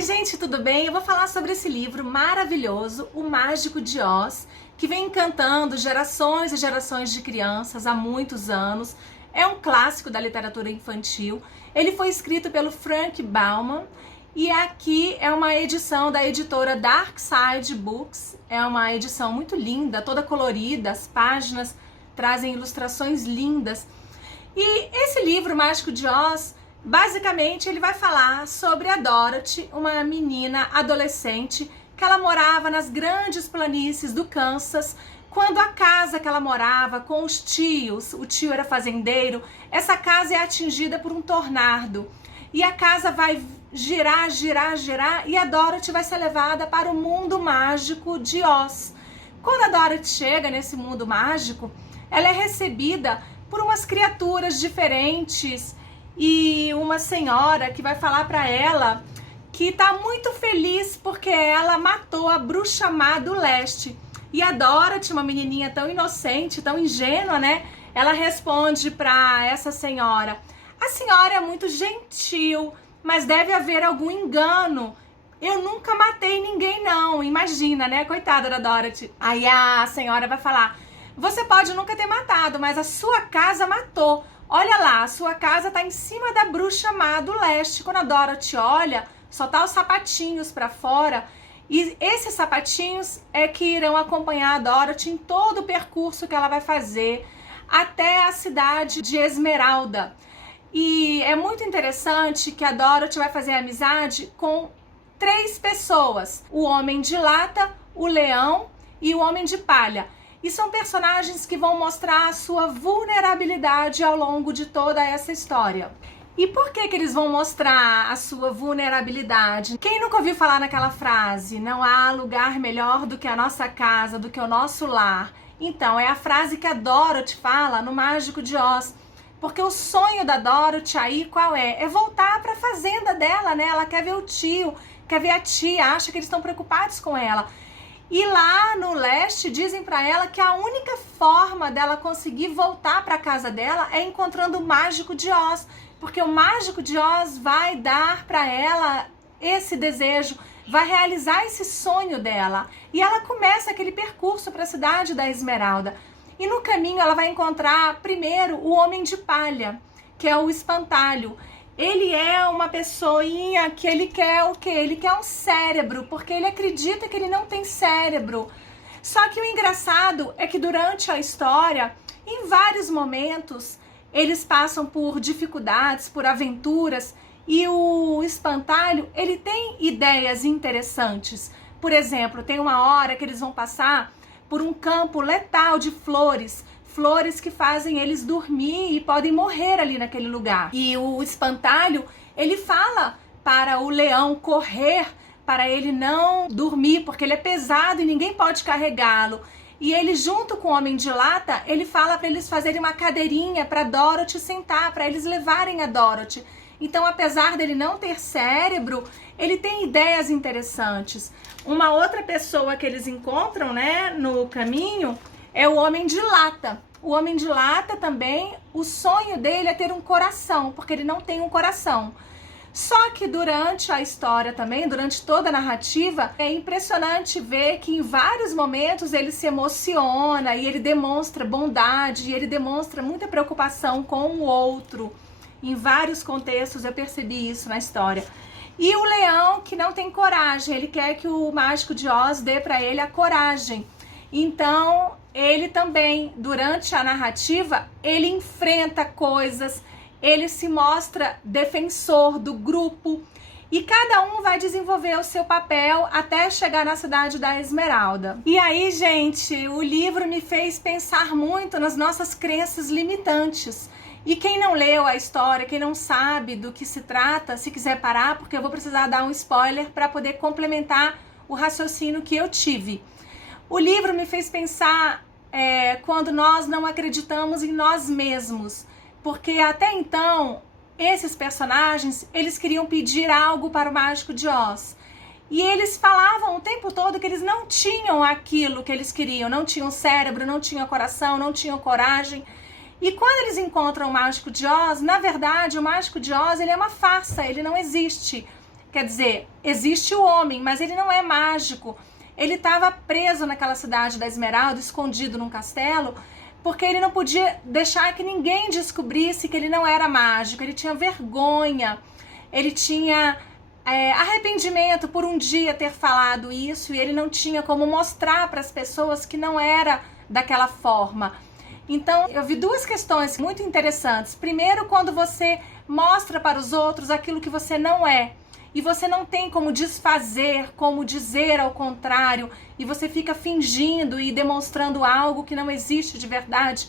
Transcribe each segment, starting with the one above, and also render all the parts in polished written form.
Oi gente, tudo bem? Eu vou falar sobre esse livro maravilhoso, O Mágico de Oz, que vem encantando gerações e gerações de crianças há muitos anos. É um clássico da literatura infantil. Ele foi escrito pelo Frank Baum e aqui é uma edição da editora Dark Side Books. É uma edição muito linda, toda colorida, as páginas trazem ilustrações lindas. E esse livro, Mágico de Oz, basicamente ele vai falar sobre a Dorothy, uma menina adolescente que ela morava nas grandes planícies do Kansas. Quando a casa que ela morava com os tios, o tio era fazendeiro, essa casa é atingida por um tornado. E a casa vai girar, girar, girar e a Dorothy vai ser levada para o mundo mágico de Oz. Quando a Dorothy chega nesse mundo mágico, ela é recebida por umas criaturas diferentes e uma senhora que vai falar para ela que tá muito feliz porque ela matou a bruxa má do leste. E a Dorothy, uma menininha tão inocente, tão ingênua, né? Ela responde para essa senhora: a senhora é muito gentil, mas deve haver algum engano. Eu nunca matei ninguém não. Imagina, né? Coitada da Dorothy. Aí a senhora vai falar: você pode nunca ter matado, mas a sua casa matou. Olha lá, a sua casa tá em cima da bruxa má do leste. Quando a Dorothy olha, só tá os sapatinhos para fora. E esses sapatinhos é que irão acompanhar a Dorothy em todo o percurso que ela vai fazer até a cidade de Esmeralda. E é muito interessante que a Dorothy vai fazer amizade com 3 pessoas: o Homem de Lata, o Leão e o Homem de Palha. E são personagens que vão mostrar a sua vulnerabilidade ao longo de toda essa história. E por que eles vão mostrar a sua vulnerabilidade? Quem nunca ouviu falar naquela frase: não há lugar melhor do que a nossa casa, do que o nosso lar? Então, é a frase que a Dorothy fala no Mágico de Oz. Porque o sonho da Dorothy aí qual é? É voltar para a fazenda dela, né? Ela quer ver o tio, quer ver a tia, acha que eles estão preocupados com ela. E lá no leste dizem para ela que a única forma dela conseguir voltar para a casa dela é encontrando o Mágico de Oz, porque o Mágico de Oz vai dar para ela esse desejo, vai realizar esse sonho dela. E ela começa aquele percurso para a cidade da Esmeralda. E no caminho ela vai encontrar primeiro o Homem de Palha, que é o espantalho. Ele é uma pessoinha que ele quer o quê? Ele quer um cérebro, porque ele acredita que ele não tem cérebro. Só que o engraçado é que durante a história, em vários momentos, eles passam por dificuldades, por aventuras, e o espantalho, ele tem ideias interessantes. Por exemplo, tem uma hora que eles vão passar por um campo letal de flores, flores que fazem eles dormir e podem morrer ali naquele lugar. E o espantalho, ele fala para o leão correr, para ele não dormir, porque ele é pesado e ninguém pode carregá-lo. E ele, junto com o Homem de Lata, ele fala para eles fazerem uma cadeirinha para Dorothy sentar, para eles levarem a Dorothy. Então, apesar dele não ter cérebro, ele tem ideias interessantes. Uma outra pessoa que eles encontram, né, no caminho é o Homem de Lata. O Homem de Lata também, o sonho dele é ter um coração, porque ele não tem um coração. Só que durante a história também, durante toda a narrativa, é impressionante ver que em vários momentos ele se emociona e ele demonstra bondade, e ele demonstra muita preocupação com o outro. Em vários contextos eu percebi isso na história. E o leão, que não tem coragem, ele quer que o Mágico de Oz dê para ele a coragem. Então, ele também, durante a narrativa, ele enfrenta coisas, ele se mostra defensor do grupo e cada um vai desenvolver o seu papel até chegar na cidade da Esmeralda. E aí, gente, o livro me fez pensar muito nas nossas crenças limitantes. E quem não leu a história, quem não sabe do que se trata, se quiser parar, porque eu vou precisar dar um spoiler para poder complementar o raciocínio que eu tive. O livro me fez pensar quando nós não acreditamos em nós mesmos, porque até então esses personagens, eles queriam pedir algo para o Mágico de Oz. E eles falavam o tempo todo que eles não tinham aquilo que eles queriam, não tinham cérebro, não tinham coração, não tinham coragem. E quando eles encontram o Mágico de Oz, na verdade, o Mágico de Oz ele é uma farsa, ele não existe. Quer dizer, existe o homem, mas ele não é mágico. Ele estava preso naquela cidade da Esmeralda, escondido num castelo, porque ele não podia deixar que ninguém descobrisse que ele não era mágico. Ele tinha vergonha, ele tinha arrependimento por um dia ter falado isso, e ele não tinha como mostrar para as pessoas que não era daquela forma. Então, eu vi duas questões muito interessantes. Primeiro, quando você mostra para os outros aquilo que você não é, e você não tem como desfazer, como dizer ao contrário, e você fica fingindo e demonstrando algo que não existe de verdade.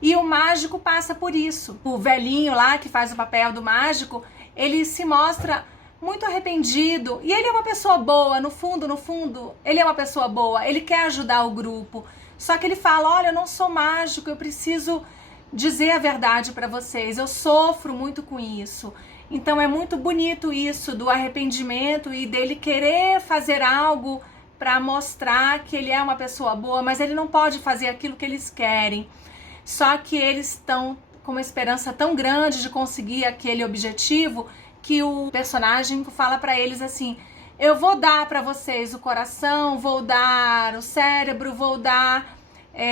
E o mágico passa por isso. O velhinho lá que faz o papel do mágico, ele se mostra muito arrependido, e ele é uma pessoa boa, no fundo, ele é uma pessoa boa, ele quer ajudar o grupo. Só que ele fala, olha, eu não sou mágico, eu preciso dizer a verdade para vocês, eu sofro muito com isso. Então é muito bonito isso do arrependimento e dele querer fazer algo para mostrar que ele é uma pessoa boa, mas ele não pode fazer aquilo que eles querem. Só que eles estão com uma esperança tão grande de conseguir aquele objetivo que o personagem fala para eles assim, eu vou dar para vocês o coração, vou dar o cérebro, vou dar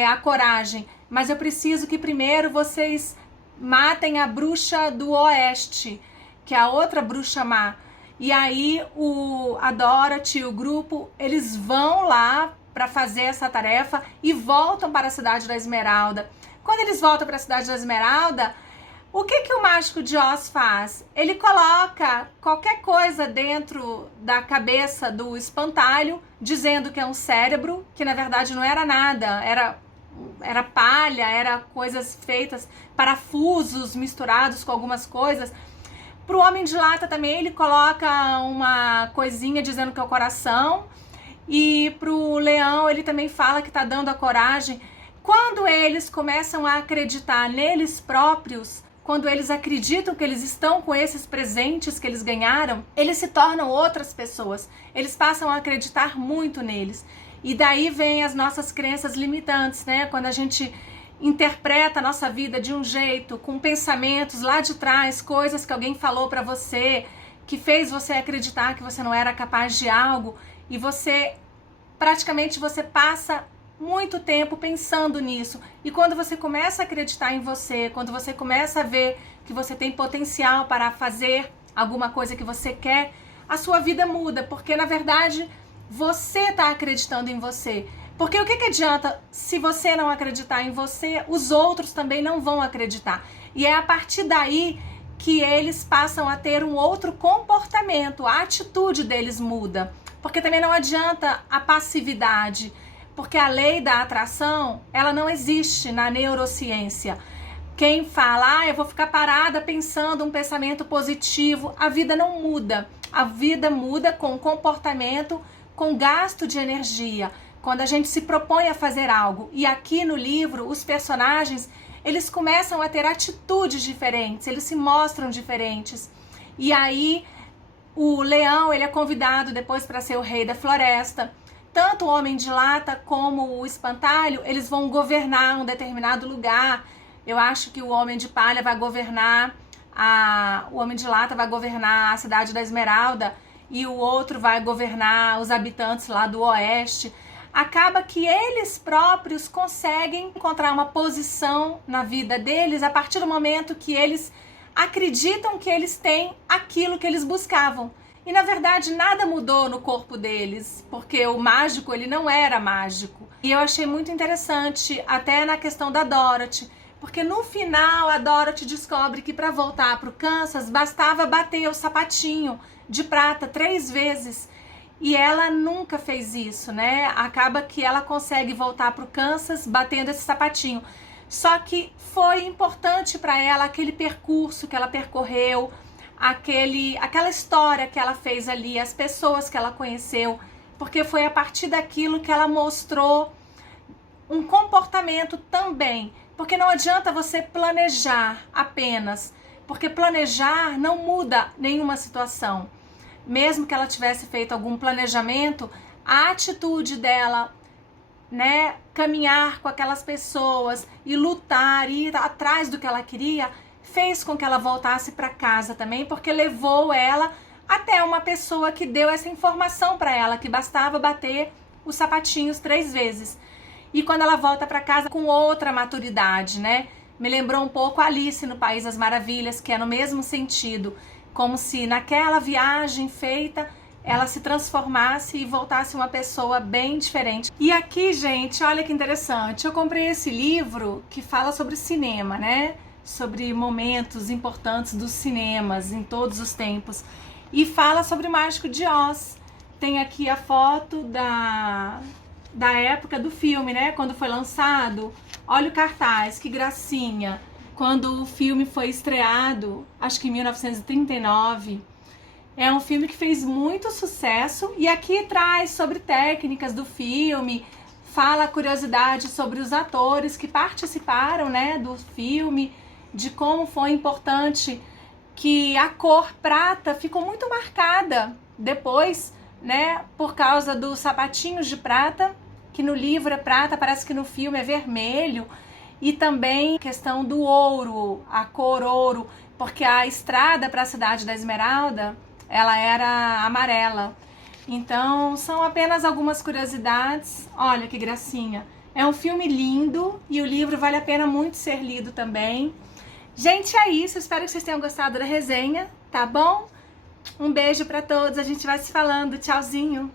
a coragem, mas eu preciso que primeiro vocês matem a bruxa do oeste, que é a outra bruxa má. E aí a Dorothy e o grupo, eles vão lá para fazer essa tarefa e voltam para a cidade da Esmeralda. Quando eles voltam para a cidade da Esmeralda, o que o Mágico de Oz faz? Ele coloca qualquer coisa dentro da cabeça do espantalho, dizendo que é um cérebro, que na verdade não era nada, era palha, era coisas feitas, parafusos misturados com algumas coisas. Pro Homem de Lata também ele coloca uma coisinha dizendo que é o coração, e pro Leão ele também fala que tá dando a coragem. Quando eles começam a acreditar neles próprios, quando eles acreditam que eles estão com esses presentes que eles ganharam, eles se tornam outras pessoas. Eles passam a acreditar muito neles. E daí vem as nossas crenças limitantes, né? Quando a gente interpreta a nossa vida de um jeito, com pensamentos lá de trás, coisas que alguém falou pra você, que fez você acreditar que você não era capaz de algo, e praticamente você passa muito tempo pensando nisso. E quando você começa a acreditar em você, quando você começa a ver que você tem potencial para fazer alguma coisa que você quer, a sua vida muda, porque na verdade você está acreditando em você. Porque o que adianta se você não acreditar em você, os outros também não vão acreditar. E é a partir daí que eles passam a ter um outro comportamento, a atitude deles muda. Porque também não adianta a passividade, porque a lei da atração, ela não existe na neurociência. Quem fala, eu vou ficar parada pensando um pensamento positivo, a vida não muda. A vida muda com comportamento, com gasto de energia. Quando a gente se propõe a fazer algo. E aqui no livro, os personagens, eles começam a ter atitudes diferentes, eles se mostram diferentes. E aí, o Leão, ele é convidado depois para ser o rei da floresta. Tanto o Homem de Lata como o Espantalho, eles vão governar um determinado lugar. Eu acho que o Homem de Palha vai governar, o Homem de Lata vai governar a cidade da Esmeralda, e o outro vai governar os habitantes lá do oeste. Acaba que eles próprios conseguem encontrar uma posição na vida deles a partir do momento que eles acreditam que eles têm aquilo que eles buscavam. E na verdade nada mudou no corpo deles, porque o mágico ele não era mágico. E eu achei muito interessante até na questão da Dorothy, porque no final a Dorothy descobre que para voltar para o Kansas bastava bater o sapatinho de prata 3 vezes. E ela nunca fez isso, né? Acaba que ela consegue voltar para o Kansas batendo esse sapatinho. Só que foi importante para ela aquele percurso que ela percorreu, aquela história que ela fez ali, as pessoas que ela conheceu, porque foi a partir daquilo que ela mostrou um comportamento também. Porque não adianta você planejar apenas, porque planejar não muda nenhuma situação. Mesmo que ela tivesse feito algum planejamento, a atitude dela, né, caminhar com aquelas pessoas e lutar, e ir atrás do que ela queria, fez com que ela voltasse para casa também, porque levou ela até uma pessoa que deu essa informação para ela, que bastava bater os sapatinhos 3 vezes. E quando ela volta para casa com outra maturidade, né? Me lembrou um pouco Alice no País das Maravilhas, que é no mesmo sentido, como se naquela viagem feita ela se transformasse e voltasse uma pessoa bem diferente. E aqui, gente, olha que interessante, eu comprei esse livro que fala sobre cinema, né? Sobre momentos importantes dos cinemas em todos os tempos. E fala sobre o Mágico de Oz. Tem aqui a foto da época do filme, né? Quando foi lançado. Olha o cartaz, que gracinha. Quando o filme foi estreado, acho que em 1939. É um filme que fez muito sucesso. E aqui traz sobre técnicas do filme. Fala curiosidade sobre os atores que participaram, né, do filme. De como foi importante que a cor prata ficou muito marcada depois, né, por causa dos sapatinhos de prata, que no livro é prata, parece que no filme é vermelho, e também a questão do ouro, a cor ouro, porque a estrada para a Cidade da Esmeralda, ela era amarela. Então, são apenas algumas curiosidades. Olha que gracinha. É um filme lindo e o livro vale a pena muito ser lido também. Gente, é isso. Espero que vocês tenham gostado da resenha, tá bom? Um beijo pra todos. A gente vai se falando. Tchauzinho.